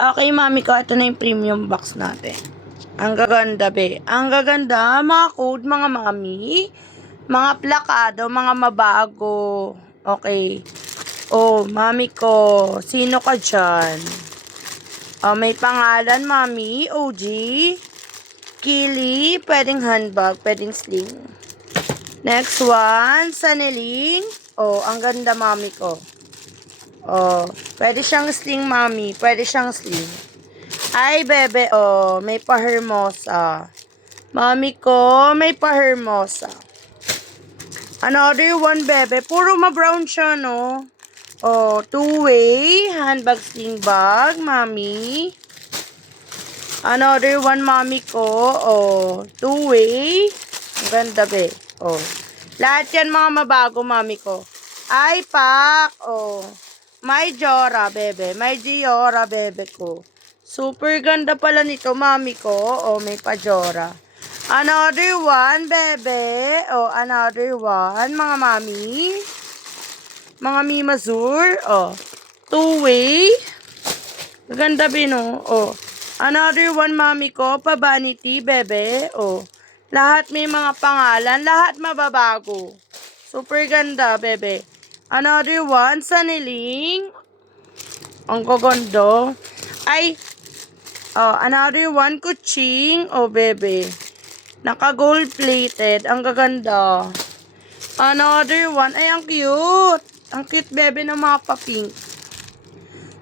Okay, mami ko, ito na yung premium box natin. Ang gaganda, be. Ang gaganda, mga code, mga mami. Mga plakado, mga mabago. Okay. Oh, mami ko, sino ka dyan? Oh, may pangalan, mami. OG. Kili, pwedeng handbag, pwedeng sling. Next one, Saneling. Oh, ang ganda, mami ko. Oh, pwede siyang sling, mami. Pwede siyang sling. Ay, bebe, oh, may pa-hermosa. Mami ko, may pa-hermosa. Another one, bebe. Puro ma-brown siya, no? Oh, two-way, handbag, sling bag, mami. Another one, mami ko. Oh, two-way. Ang ganda, be. Oh. Lahat yan mga mabago, mami ko. Ay, pak. Oh. May Jora, bebe. May Giora, bebe ko. Super ganda pala nito, mami ko. Oh, may pa-Jora. Another one, bebe. Oh, another one, mga mami. Mga Mimazur. Oh. Two-way. Ganda, bino. Oh. Another one, mami ko. Pa-vanity, bebe. Oh. Lahat may mga pangalan. Lahat mababago. Super ganda, bebe. Another one, Saneling. Ang gaganda. Ay, oh, another one, Kuching. Oh, bebe. Naka-gold plated. Ang gaganda. Another one. Ay, ang cute. Ang cute, bebe, ng mga pa-pink.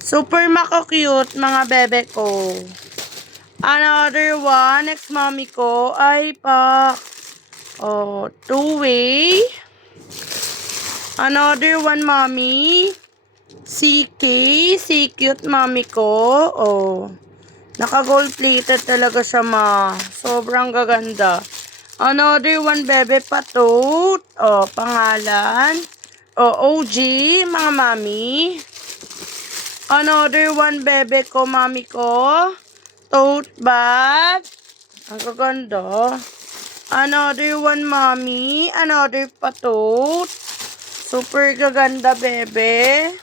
Super maka-cute, mga bebe ko. Another one. Next, mami ko. Ay, pak. Oh, two-way. Another one, mami. CK. Si cute, mami ko. Oh. Naka-gold plated talaga siya, ma. Sobrang gaganda. Another one, bebe, patot. Oh, pangalan. Oh, OG, mga mami. Another one, bebe ko, mami ko. Tote bag. Ang gaganda. Another one, mami. Another patot. Super gaganda, bebe.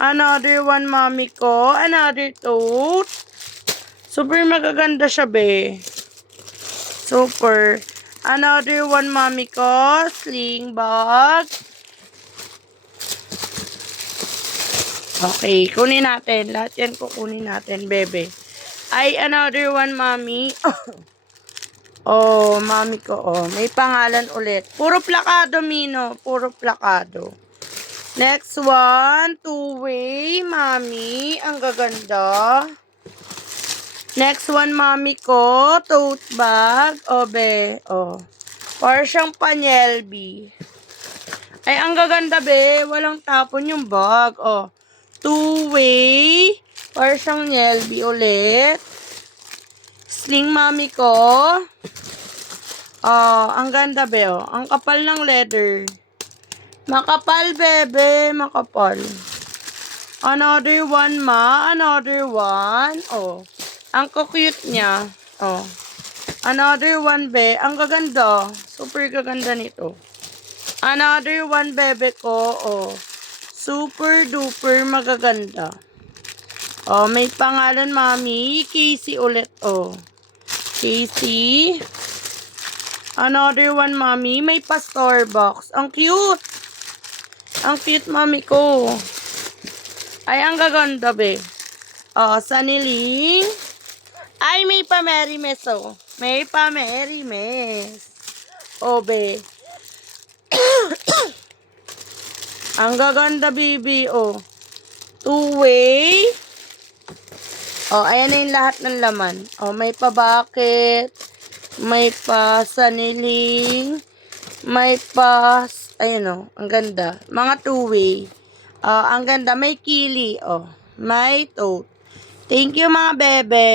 Another one, mami ko. Another tote. Super magaganda siya, be. Super. Another one, mami ko. Sling bag. Okay, kunin natin. Lahat yan kukunin natin, bebe. Ay, another one, mami. Oh, mami ko, oh. May pangalan ulit. Puro plakado, Mino. Puro plakado. Next one, two-way, mami. Ang gaganda. Next one, mami ko. Tote bag. O, be. O. Para siyang panyelbi. Ay, ang gaganda, be. Walang tapon yung bag. O. Two-way. Para siyang nyelbi ulit. Sling, mami ko. O, ang ganda, be. O. Ang kapal ng leather. Makapal, bebe. Makapal. Another one, ma. Another one. Oh. Ang cute niya. Oh. Another one, be. Ang gaganda. Super gaganda nito. Another one, bebe ko. Oh. Super duper magaganda. Oh, may pangalan, mami. Casey ulit. Oh. Casey. Another one, mami. May pastor box. Ang cute. Ang cute, mami ko. Ay, ang gaganda, be. Oh, Saneling. Ay, may pa Mary Mess, oh. May pa Mary Mess. Oh, be. Ang gaganda, baby, oh. Two-way. Oh, ayan na yung lahat ng laman. Oh, may pa bucket. May pa Saneling. May pa... Ayun, oh. Ang ganda. Mga two-way. Ang ganda. May kili, oh. May tote. Thank you, mga bebe.